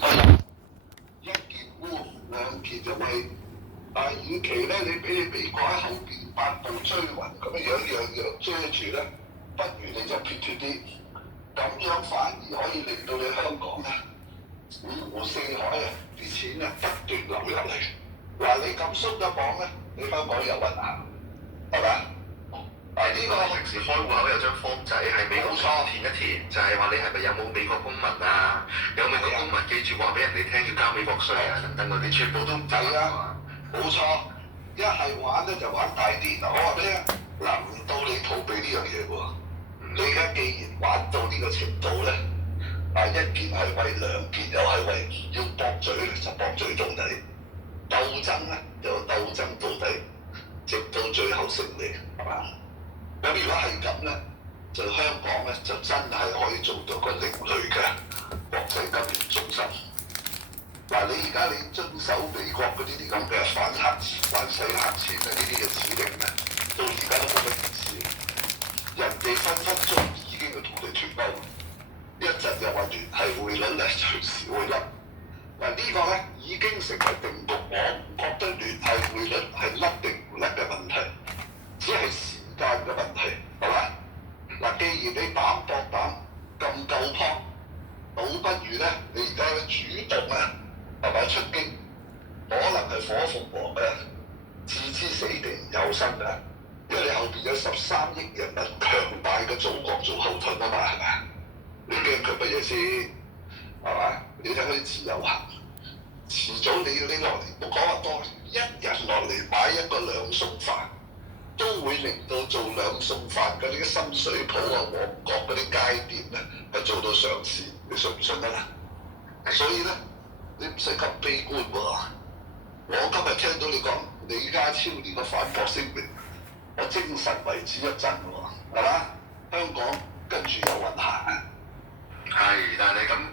不入，一件污兩件就穢。但係與其咧，你俾美國喺後邊八步追雲咁樣遮住咧，不如你就撇脱啲，咁樣反而可以令到你香港咧五湖四海啊啲錢啊不斷流入嚟。嗱，你咁鬆咗綁咧，你香港有運行，係咪？呢個平時開戶口有張 form 仔係美國填一填，就係話你係咪有冇美國公民啊？有美國公民記住話俾人哋聽要交美國稅啊等等嗰啲，全部都唔使啦。冇錯，一係玩咧就玩大電啊！我話俾你聽，嗱唔到你逃避呢樣嘢喎。你而家既然玩到呢個程度咧，一件係為兩件又係為要駁嘴咧就駁嘴到底，鬥爭咧就鬥爭到底，直到最後勝利，係嘛？咁如果係咁咧，就香港咧就真係可以做到個另類嘅國際金融中心。嗱，你而家你遵守美國嗰啲咁嘅反洗黑錢啊呢啲嘅指令咧，到而家都冇乜意思。人哋分分鐘已經要同你脫鈎，一陣又話聯繫匯率咧隨時會甩。嗱呢個咧已經成為定局，我唔覺得聯繫匯率係甩定唔甩嘅問題，只係時間嘅問題，係嘛？嗱，既然你膽搏膽咁夠撲，倒不如咧你而家主動啊！係咪出擊？可能係火鳳凰嘅，置之死地有生嘅，因為你後邊有13億人民強大嘅祖國做後盾啊嘛，係咪？你驚佢乜嘢先？係嘛？你睇佢啲自由行，遲早你落嚟，唔好講話多，一人落嚟買一個兩餸飯，都會令到做兩餸飯嗰啲深水埗啊、旺角嗰啲街店咧係做到上市，你信唔信得啦？所以咧。你唔使咁悲觀喎！我今日聽到你講李家超呢個反駁聲明，我精神為之一振喎，係嘛？香港跟住有運行。係，但係咁